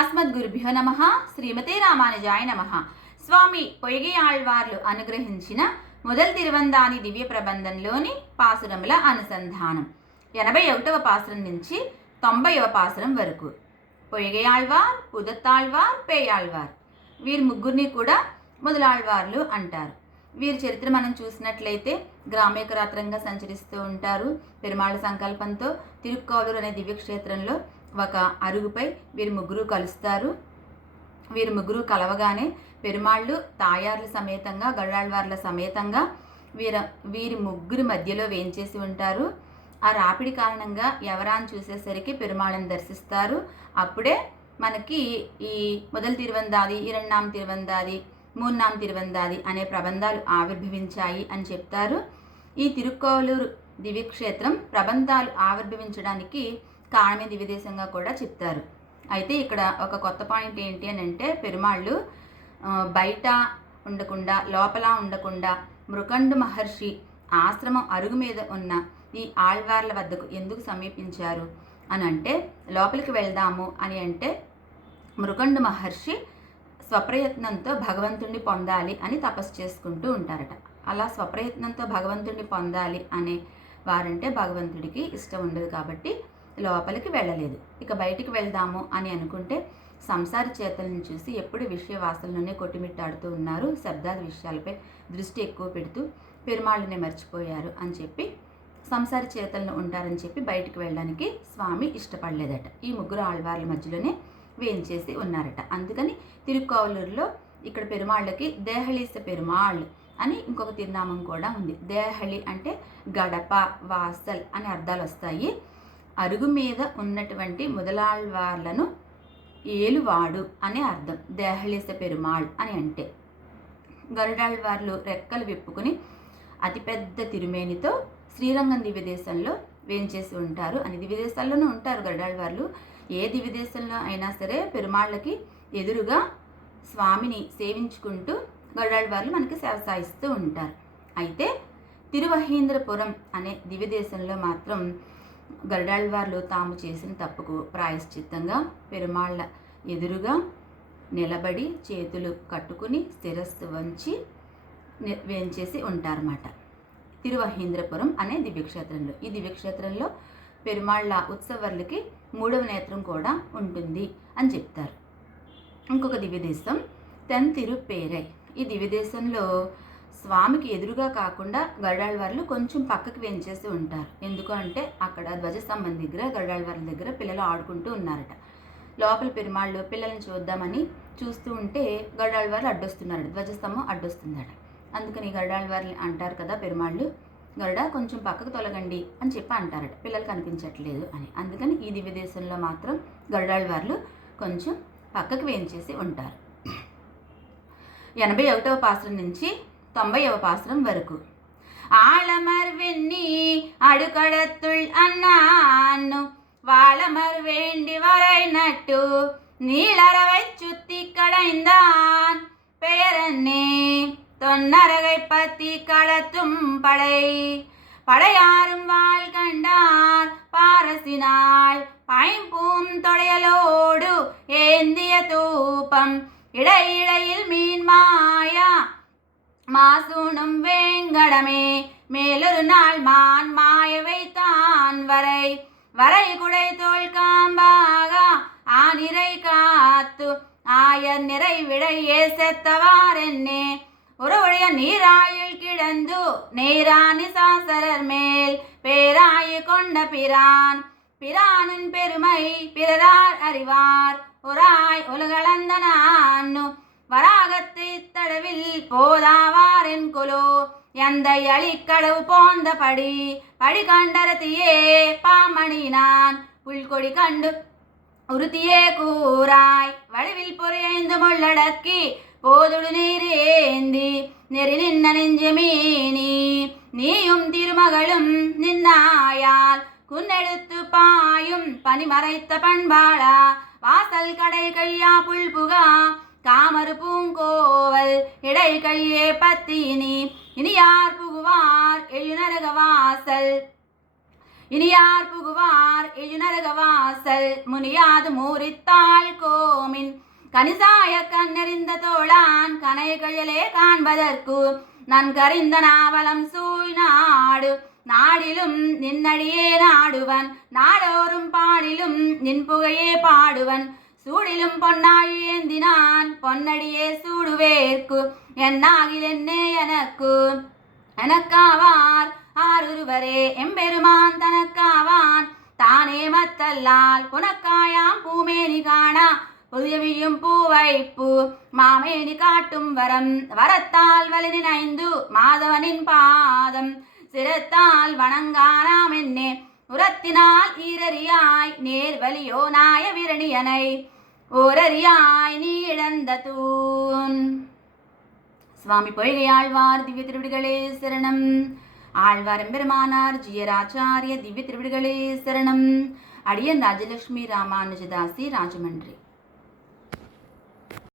అస్మద్గురుభ్యో నమః. శ్రీమతే రామానుజాయ నమః. స్వామి పొయ్గై ఆళ్వార్లు అనుగ్రహించిన మొదల్ తిరువందాని దివ్య ప్రబంధంలోని పాసురముల అనుసంధానం 81వ పాసురం నుంచి 90వ పాసురం వరకు. పొయ్గై ఆళ్వార్, పుదత్తాళ్వార్, పేయాళ్వార్ వీరి ముగ్గురిని కూడా మొదలాళ్వార్లు అంటారు. వీరి చరిత్ర మనం చూసినట్లయితే గ్రామేకరాత్రంగా సంచరిస్తూ ఉంటారు. పెరుమాళ సంకల్పంతో తిరుక్కావలూరు అనే దివ్యక్షేత్రంలో ఒక అరుగుపై వీరి ముగ్గురు కలుస్తారు. వీరి ముగ్గురు కలవగానే పెరుమాళ్ళు తాయార్ల సమేతంగా గరుడాళ్వార్ల సమేతంగా వీరి ముగ్గురు మధ్యలో వేంచేసి ఉంటారు. ఆ రాపిడి కారణంగా ఎవరాని చూసేసరికి పెరుమాళ్ళని దర్శిస్తారు. అప్పుడే మనకి ఈ మొదల్ తిరువందాది, ఇరణ్ణాం తిరువందాది, మూన్నాం తిరువందాది అనే ప్రబంధాలు ఆవిర్భవించాయి అని చెప్తారు. ఈ తిరుక్కోవలూరు దివ్యక్షేత్రం ప్రబంధాలు ఆవిర్భవించడానికి కారణమే దివ్యదేశంగా కూడా చెప్తారు. అయితే ఇక్కడ ఒక కొత్త పాయింట్ ఏంటి అని అంటే, పెరుమాళ్ళు బయట ఉండకుండా లోపల ఉండకుండా మృకండు మహర్షి ఆశ్రమం అరుగు మీద ఉన్న ఈ ఆళ్వార్ల వద్దకు ఎందుకు సమీపించారు అని అంటే, లోపలికి వెళ్దాము అని అంటే మృకండు మహర్షి స్వప్రయత్నంతో భగవంతుణ్ణి పొందాలి అని తపస్సు చేసుకుంటూ ఉంటారట. అలా స్వప్రయత్నంతో భగవంతుణ్ణి పొందాలి అనే వారంటే భగవంతుడికి ఇష్టం ఉండదు కాబట్టి లోపలికి వెళ్ళలేదు. ఇక బయటికి వెళ్దాము అని అనుకుంటే సంసార చేతలను చూసి ఎప్పుడు విషయ వాసనలోనే కొట్టిమిట్టాడుతూ ఉన్నారు. శబ్దాల విషయాలపై దృష్టి ఎక్కువ పెడుతూ పెరుమాళ్ళని మర్చిపోయారు అని చెప్పి సంసార చేతలను ఉంటారని చెప్పి బయటికి వెళ్ళడానికి స్వామి ఇష్టపడలేదట. ఈ ముగ్గురు ఆళ్వార్ల మధ్యలోనే వేయించేసి ఉన్నారట. అందుకని తిరుక్కోవలూరులో ఇక్కడ పెరుమాళ్ళకి దేహళీస పెరుమాళ్ అని ఇంకొక తిరునామం కూడా ఉంది. దేహళి అంటే గడప, వాసల్ అనే అర్థాలు వస్తాయి. అరుగు మీద ఉన్నటువంటి మొదలాళ్వార్లను ఏలువాడు అనే అర్థం దేహళీస పెరుమాళ్ అని అంటే. గరుడాళ్వార్లు రెక్కలు విప్పుకుని అతిపెద్ద తిరుమేనితో శ్రీరంగం దివ్యదేశంలో వేంచేసి ఉంటారు అని. దివ్యదేశాల్లోనూ ఉంటారు గరుడాళ్వార్లు. ఏ దివ్యదేశంలో అయినా సరే పెరుమాళ్ళకి ఎదురుగా స్వామిని సేవించుకుంటూ గరుడాళ్వార్లు మనకి సేవ సాయిస్తూ ఉంటారు. అయితే తిరువహీంద్రపురం అనే దివ్యదేశంలో మాత్రం గరుడాళ్వార్లు తాము చేసిన తప్పుకు ప్రాయశ్చిత్తంగా పెరుమాళ్ళ ఎదురుగా నిలబడి చేతులు కట్టుకుని శిరస్సు వంచి వేంచేసి ఉంటారన్నమాట. తిరువహీంద్రపురం అనే దివ్యక్షేత్రంలో. ఈ దివ్యక్షేత్రంలో పెరుమాళ్ళ ఉత్సవర్లకి 3వ నేత్రం కూడా ఉంటుంది అని చెప్తారు. ఇంకొక దివ్యదేశం తెన్తిరుపేరై. ఈ దివ్యదేశంలో స్వామికి ఎదురుగా కాకుండా గరుడాళ్వార్లు కొంచెం పక్కకి వేంచేసి ఉంటారు. ఎందుకు అంటే అక్కడ ధ్వజస్తంభం దగ్గర గరుడాళ్వార్ల దగ్గర పిల్లలు ఆడుకుంటూ ఉన్నారట. లోపల పెరుమాళ్ళు పిల్లల్ని చూద్దామని చూస్తూ ఉంటే గరుడాళ్వార్లు అడ్డొస్తున్నారట. ధ్వజస్తంభం అడ్డొస్తుందట. అందుకని గరుడాళ్వార్లు అంటారు కదా పెరుమాళ్ళు, గరుడ కొంచెం పక్కకు తొలగండి అని చెప్పి అంటారట, పిల్లలు కనిపించట్లేదు అని. అందుకని ఈ దివ్యదేశంలో మాత్రం గరుడాళ్వార్లు కొంచెం పక్కకు వేంచేసి ఉంటారు. 81వ పాసురం నుంచి 90వ పాసురం వరకు. ஆளமர்வெண்ணி அடுக்கடத்துள் அண்ணான்னு வாழமர்வேண்டி வரை நட்டு நீளரவை சுத்தி கடைந்தான் பெயரன்னே தொன்னரகை பத்தி களத்தும் படையாரும் வாழ் கண்டார் பாரசினால் பைம்பூம் தொடையலோடு ஏந்திய தூபம் இடையிடையில் மீன் மாயா மாசூணும் வேங்கடமே மேலொரு நாள் மான் மாய வைத்தான் வரை குடை தோல் காம்பாக ஆனிரை காத்து ஆயர் நிறை விடை ஏசத்தவாரென்னே ஒருவழிய நீராயில் கிடந்து நேரானி சாசரர் மேல் பேராயு கொண்ட பிரானின் பெருமை பிறரார் அறிவார் ஒராய் உலகளந்த நான்னு வராகத்தை தடவில் போதாவாரென் கொலோ எந்தை அழிக்கடவு போந்த படி கண்டரத்தியே பாமணினான் புல்கொடி கண்டு உறுதியே கூறாய் வடிவில் பொறியைந்து முள்ளடக்கி போதுடு நீரேந்தி நெறி நின்ன நெஞ்சமீனி நீயும் திருமகளும் நின்னாயால் குன்னெடுத்து பாயும் பனிமறைத்த பண்பாளா வாசல் கடை கையா புல்புகா காமரு பூங்கோவல் இடை கையே பத்தினி இனி யார் புகுவார் எழுநரக வாசல் இனியார் புகுவார் எழுநரகவாசல் முனியாது மூரித்தாள் கோமின் கனிசாய கண்ணறிந்த தோளான் கனைகழலே காண்பதற்கு நன்கறிந்த நாவலம் சூழ் நாடு நாடிலும் நின்னடியே நாடுவன் நாடோறும் பாடிலும் நின் புகையே பாடுவன் சூடிலும் பொன்னாழி ஏந்தினான் பொன்னடியே சூடுவேற்கு என்னாகில் என்னே எனக்காவார் ஆருருவரே எம்பெருமான் தனக்காவான் தானே மத்தல்லால் புனக்காயாம் பூமேனி காணா புதியவியும் பூவைப்பு மாமேனி காட்டும் வரத்தால் வலினினைந்து மாதவனின் பாதம் சிரத்தால் வணங்கானாம் என்னே உரத்தினால் ஈரறியாய் நேர்வலியோ நாய விரணியனை ஓரறியாய் நீ இழந்த தூண். சுவாமி பொய்கையாழ்வார் திவ்ய திருவிடிகளே சரணம். ஆழ்வார் எம்பெருமானார் ஜியராச்சாரிய திவ்ய திருவிடிகளே சரணம். அடியன் ராஜலட்சுமி ராமானுஜதாசி ராஜமன்றி.